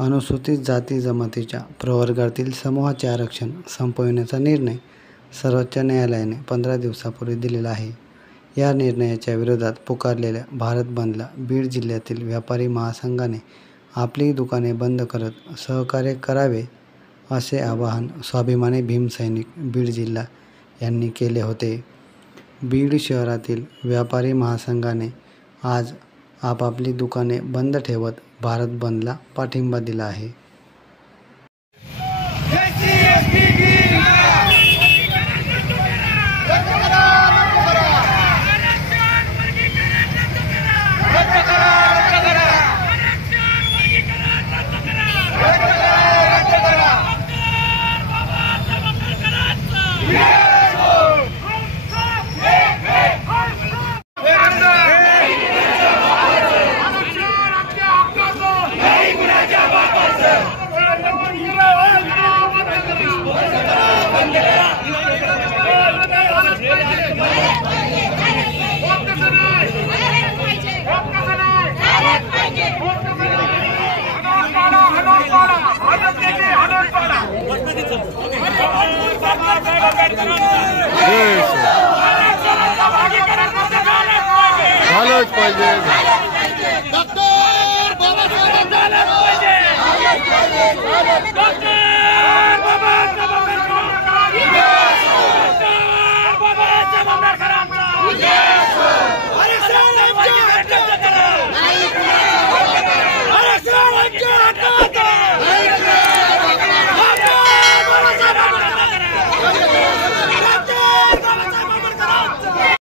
अनुसूचित जाती जमातीच्या प्रवर्गातील समूहाचे आरक्षण संपविण्याचा निर्णय सर्वोच्च न्यायालयाने 15 दिवसापूर्वी दिलेला आहे। या निर्णयाच्या विरोधात पुकारलेल्या भारत बंदला बीड जिल्ह्यातील व्यापारी महासंघाने आपली दुकाने बंद करत सहकार्य करावे असे आवाहन स्वाभिमानी भीमसैनिक बीड जिल्हा यांनी केले होते। बीड शहरातील व्यापारी महासंघाने आज आपापली दुकाने बंद ठेवत भारत बंदला पाठिंबा दिला आहे। डॉक्टर बाबासाहेब